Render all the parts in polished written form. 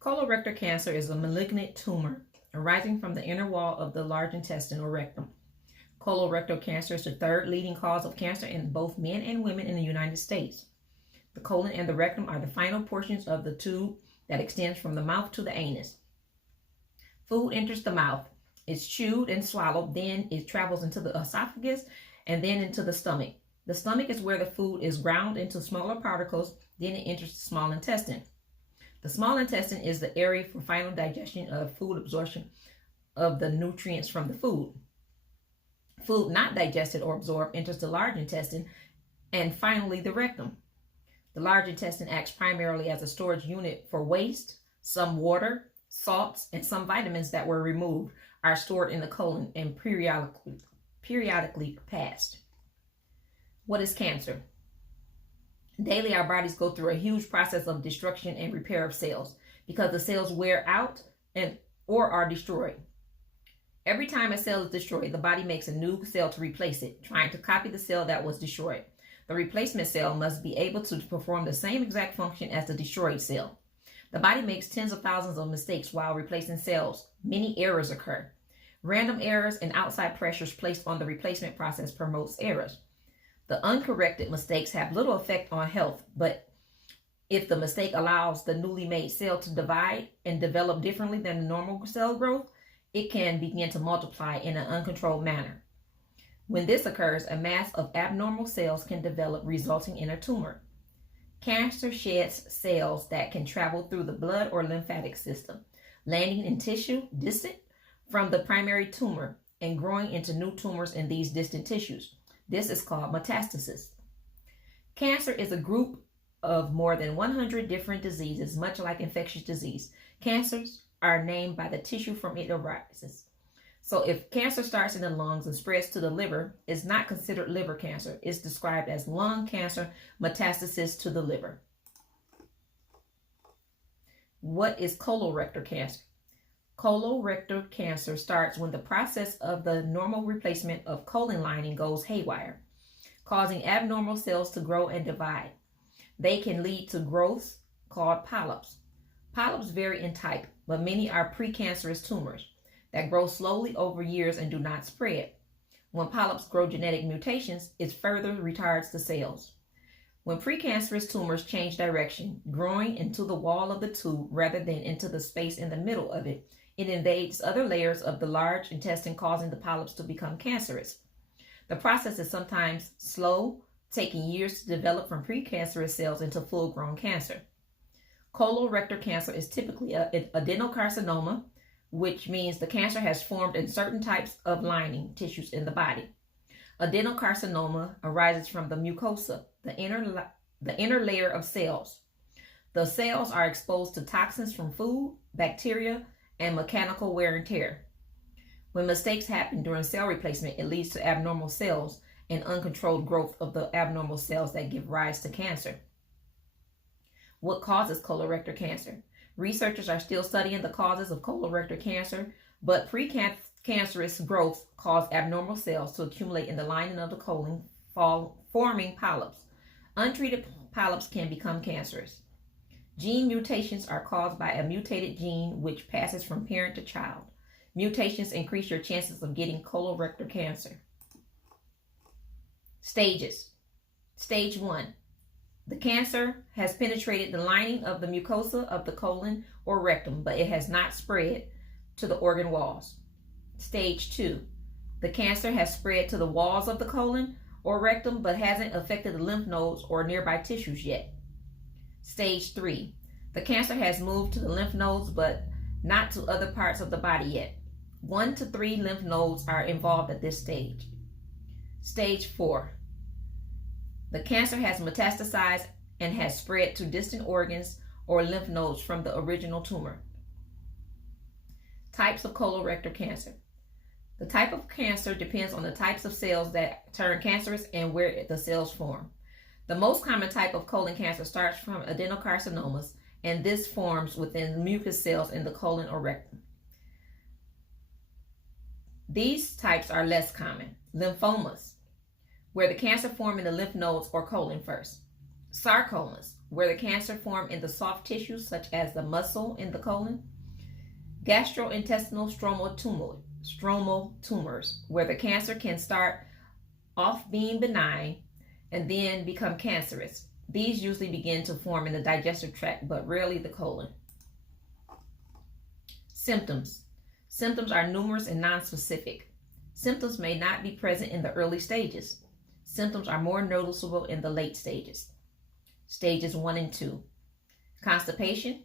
Colorectal cancer is a malignant tumor arising from the inner wall of the large intestine or rectum. Colorectal cancer is the third leading cause of cancer in both men and women in the United States. The colon and the rectum are the final portions of the tube that extends from the mouth to the anus. Food enters the mouth, is chewed and swallowed, then it travels into the esophagus and then into the stomach. The stomach is where the food is ground into smaller particles, then it enters the small intestine. The small intestine is the area for final digestion of food absorption of the nutrients from the food. Food not digested or absorbed enters the large intestine and finally the rectum. The large intestine acts primarily as a storage unit for waste. Some water, salts, and some vitamins that were removed are stored in the colon and periodically passed. What is cancer? Daily, our bodies go through a huge process of destruction and repair of cells because the cells wear out or are destroyed. Every time a cell is destroyed, the body makes a new cell to replace it, trying to copy the cell that was destroyed. The replacement cell must be able to perform the same exact function as the destroyed cell. The body makes tens of thousands of mistakes while replacing cells. Many errors occur. Random errors and outside pressures placed on the replacement process promotes errors. The uncorrected mistakes have little effect on health, but if the mistake allows the newly made cell to divide and develop differently than the normal cell growth, it can begin to multiply in an uncontrolled manner. When this occurs, a mass of abnormal cells can develop, resulting in a tumor. Cancer sheds cells that can travel through the blood or lymphatic system, landing in tissue distant from the primary tumor and growing into new tumors in these distant tissues. This is called metastasis. Cancer is a group of more than 100 different diseases, much like infectious disease. Cancers are named by the tissue from it arises. So if cancer starts in the lungs and spreads to the liver, it's not considered liver cancer. It's described as lung cancer metastasis to the liver. What is colorectal cancer? Colorectal cancer starts when the process of the normal replacement of colon lining goes haywire, causing abnormal cells to grow and divide. They can lead to growths called polyps. Polyps vary in type, but many are precancerous tumors that grow slowly over years and do not spread. When polyps grow genetic mutations, it further retards the cells. When precancerous tumors change direction, growing into the wall of the tube rather than into the space in the middle of it, it invades other layers of the large intestine, causing the polyps to become cancerous. The process is sometimes slow, taking years to develop from precancerous cells into full-grown cancer. Colorectal cancer is typically an adenocarcinoma, which means the cancer has formed in certain types of lining tissues in the body. Adenocarcinoma arises from the mucosa, the inner layer of cells. The cells are exposed to toxins from food, bacteria, and mechanical wear and tear. When mistakes happen during cell replacement, it leads to abnormal cells and uncontrolled growth of the abnormal cells that give rise to cancer. What causes colorectal cancer? Researchers are still studying the causes of colorectal cancer, but precancerous growth causes abnormal cells to accumulate in the lining of the colon, forming polyps. Untreated polyps can become cancerous. Gene mutations are caused by a mutated gene which passes from parent to child. Mutations increase your chances of getting colorectal cancer. Stages. Stage 1. The cancer has penetrated the lining of the mucosa of the colon or rectum, but it has not spread to the organ walls. Stage 2. The cancer has spread to the walls of the colon or rectum, but hasn't affected the lymph nodes or nearby tissues yet. Stage 3. The cancer has moved to the lymph nodes, but not to other parts of the body yet. 1 to 3 lymph nodes are involved at this stage. Stage 4. The cancer has metastasized and has spread to distant organs or lymph nodes from the original tumor. Types of colorectal cancer. The type of cancer depends on the types of cells that turn cancerous and where the cells form. The most common type of colon cancer starts from adenocarcinomas, and this forms within mucous cells in the colon or rectum. These types are less common. Lymphomas, where the cancer forms in the lymph nodes or colon first. Sarcomas, where the cancer forms in the soft tissues such as the muscle in the colon. Gastrointestinal stromal tumors, where the cancer can start off being benign and then become cancerous. These usually begin to form in the digestive tract, but rarely the colon. Symptoms. Symptoms are numerous and nonspecific. Symptoms may not be present in the early stages. Symptoms are more noticeable in the late stages. Stages 1 and 2. Constipation,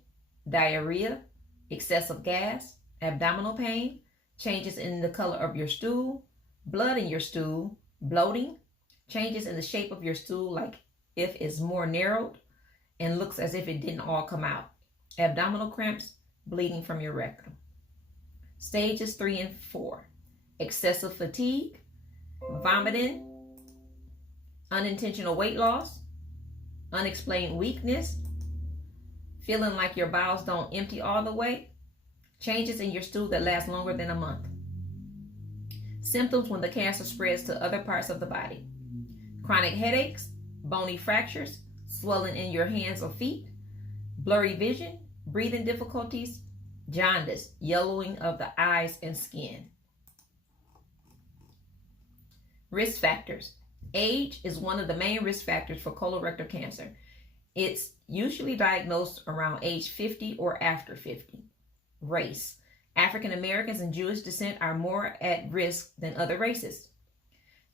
diarrhea, excessive gas, abdominal pain, changes in the color of your stool, blood in your stool, bloating, changes in the shape of your stool, like if it's more narrowed and looks as if it didn't all come out, abdominal cramps, bleeding from your rectum. Stages 3 and 4. Excessive fatigue, vomiting, unintentional weight loss, unexplained weakness, feeling like your bowels don't empty all the way, changes in your stool that last longer than a month. Symptoms when the cancer spreads to other parts of the body. Chronic headaches, bony fractures, swelling in your hands or feet, blurry vision, breathing difficulties, jaundice, yellowing of the eyes and skin. Risk factors. Age is one of the main risk factors for colorectal cancer. It's usually diagnosed around age 50 or after 50. Race. African Americans and Jewish descent are more at risk than other races.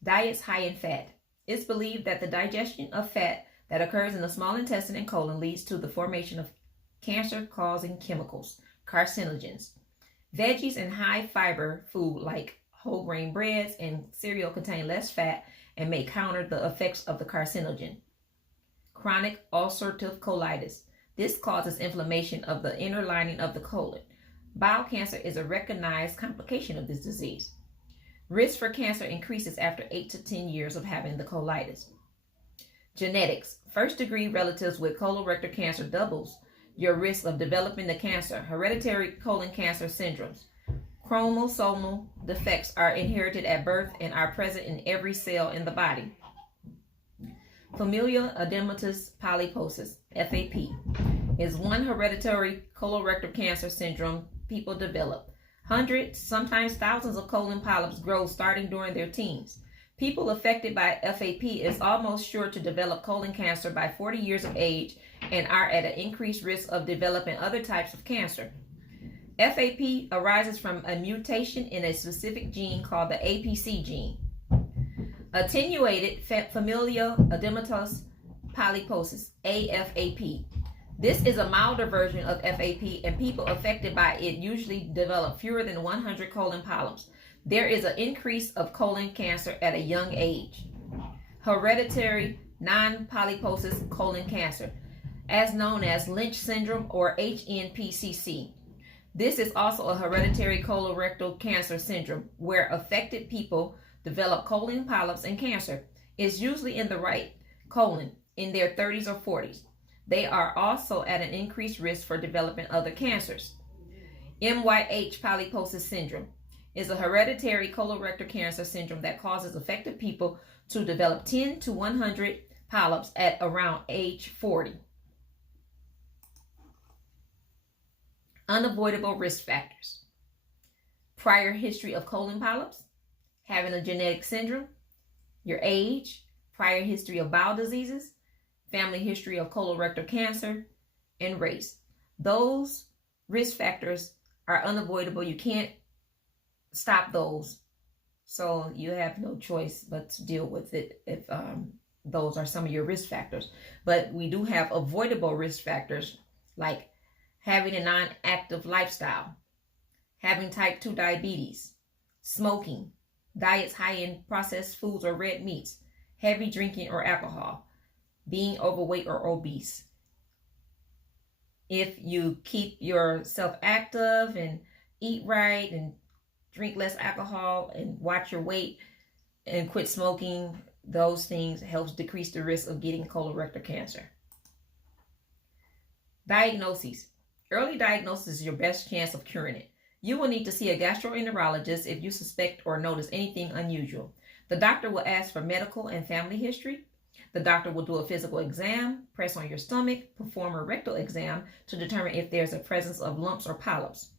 Diets high in fat. It's believed that the digestion of fat that occurs in the small intestine and colon leads to the formation of cancer-causing chemicals, carcinogens. Veggies and high-fiber food like whole grain breads and cereal contain less fat and may counter the effects of the carcinogen. Chronic ulcerative colitis. This causes inflammation of the inner lining of the colon. Bowel cancer is a recognized complication of this disease. Risk for cancer increases after 8 to 10 years of having the colitis. Genetics. First-degree relatives with colorectal cancer doubles your risk of developing the cancer. Hereditary colon cancer syndromes. Chromosomal defects are inherited at birth and are present in every cell in the body. Familial adenomatous polyposis, FAP, is one hereditary colorectal cancer syndrome people develop. Hundreds, sometimes thousands of colon polyps grow starting during their teens. People affected by FAP is almost sure to develop colon cancer by 40 years of age and are at an increased risk of developing other types of cancer. FAP arises from a mutation in a specific gene called the APC gene. Attenuated familial adenomatous polyposis, AFAP. This is a milder version of FAP, and people affected by it usually develop fewer than 100 colon polyps. There is an increase of colon cancer at a young age. Hereditary non-polyposis colon cancer, as known as Lynch syndrome or HNPCC. This is also a hereditary colorectal cancer syndrome where affected people develop colon polyps and cancer. It's usually in the right colon in their 30s or 40s. They are also at an increased risk for developing other cancers. MYH polyposis syndrome is a hereditary colorectal cancer syndrome that causes affected people to develop 10 to 100 polyps at around age 40. Unavoidable risk factors. Prior history of colon polyps, having a genetic syndrome, your age, prior history of bowel diseases, family history of colorectal cancer, and race. Those risk factors are unavoidable. You can't stop those. So you have no choice but to deal with it if those are some of your risk factors. But we do have avoidable risk factors like having a non-active lifestyle, having type 2 diabetes, smoking, diets high in processed foods or red meats, heavy drinking or alcohol, being overweight or obese. If you keep yourself active and eat right and drink less alcohol and watch your weight and quit smoking, those things helps decrease the risk of getting colorectal cancer. Diagnoses. Early diagnosis is your best chance of curing it. You will need to see a gastroenterologist if you suspect or notice anything unusual. The doctor will ask for medical and family history. The doctor will do a physical exam, press on your stomach, perform a rectal exam to determine if there's a presence of lumps or polyps.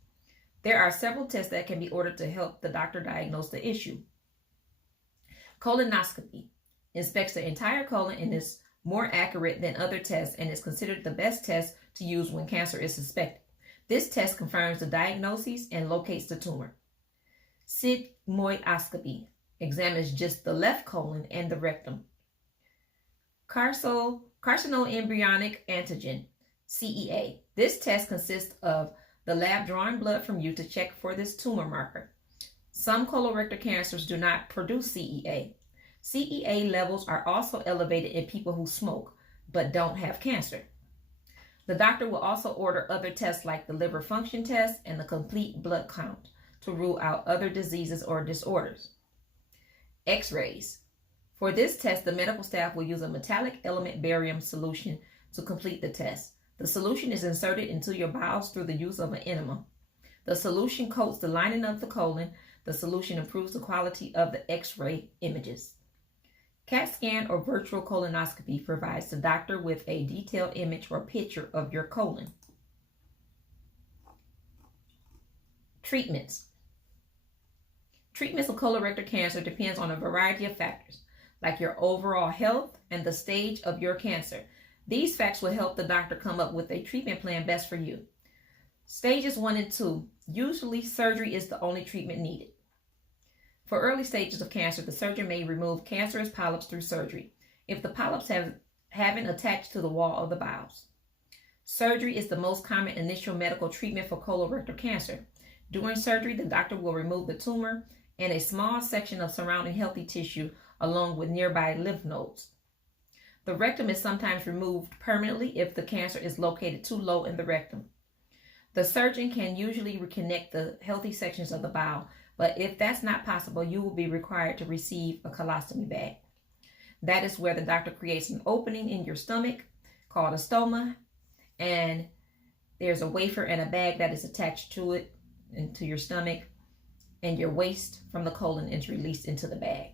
There are several tests that can be ordered to help the doctor diagnose the issue. Colonoscopy inspects the entire colon and is more accurate than other tests and is considered the best test to use when cancer is suspected. This test confirms the diagnosis and locates the tumor. Sigmoidoscopy examines just the left colon and the rectum. Carcinoembryonic antigen, CEA. This test consists of the lab drawing blood from you to check for this tumor marker. Some colorectal cancers do not produce CEA. CEA levels are also elevated in people who smoke but don't have cancer. The doctor will also order other tests like the liver function test and the complete blood count to rule out other diseases or disorders. X-rays. For this test, the medical staff will use a metallic element barium solution to complete the test. The solution is inserted into your bowels through the use of an enema. The solution coats the lining of the colon. The solution improves the quality of the X-ray images. CAT scan or virtual colonoscopy provides the doctor with a detailed image or picture of your colon. Treatments. Treatments of colorectal cancer depends on a variety of factors, like your overall health and the stage of your cancer. These facts will help the doctor come up with a treatment plan best for you. Stages 1 and 2. Usually surgery is the only treatment needed. For early stages of cancer, the surgeon may remove cancerous polyps through surgery if the polyps haven't attached to the wall of the bowels. Surgery is the most common initial medical treatment for colorectal cancer. During surgery, the doctor will remove the tumor and a small section of surrounding healthy tissue along with nearby lymph nodes. The rectum is sometimes removed permanently if the cancer is located too low in the rectum. The surgeon can usually reconnect the healthy sections of the bowel, but if that's not possible, you will be required to receive a colostomy bag. That is where the doctor creates an opening in your stomach called a stoma, and there's a wafer and a bag that is attached to it, into your stomach, and your waste from the colon is released into the bag.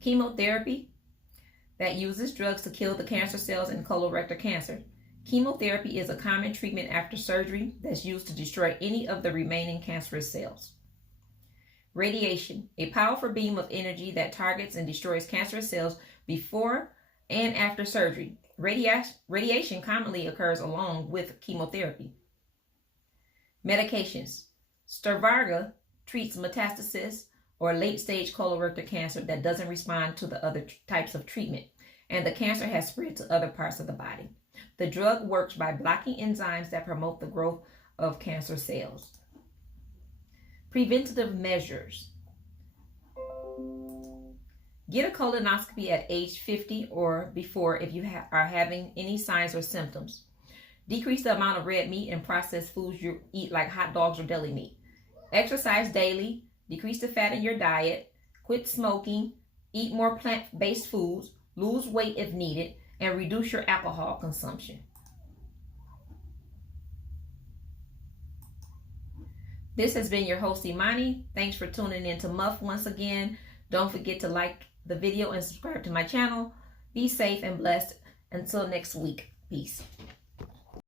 Chemotherapy that uses drugs to kill the cancer cells in colorectal cancer. Chemotherapy is a common treatment after surgery that's used to destroy any of the remaining cancerous cells. Radiation, a powerful beam of energy that targets and destroys cancerous cells before and after surgery. Radiation commonly occurs along with chemotherapy. Medications. Starvarga treats metastasis or late-stage colorectal cancer that doesn't respond to the other types of treatment, and the cancer has spread to other parts of the body. The drug works by blocking enzymes that promote the growth of cancer cells. Preventative measures. Get a colonoscopy at age 50 or before if you are having any signs or symptoms. Decrease the amount of red meat and processed foods you eat like hot dogs or deli meat. Exercise daily. Decrease the fat in your diet. Quit smoking. Eat more plant-based foods. Lose weight if needed. And reduce your alcohol consumption. This has been your host, Imani. Thanks for tuning in to Muff once again. Don't forget to like the video and subscribe to my channel. Be safe and blessed. Until next week. Peace.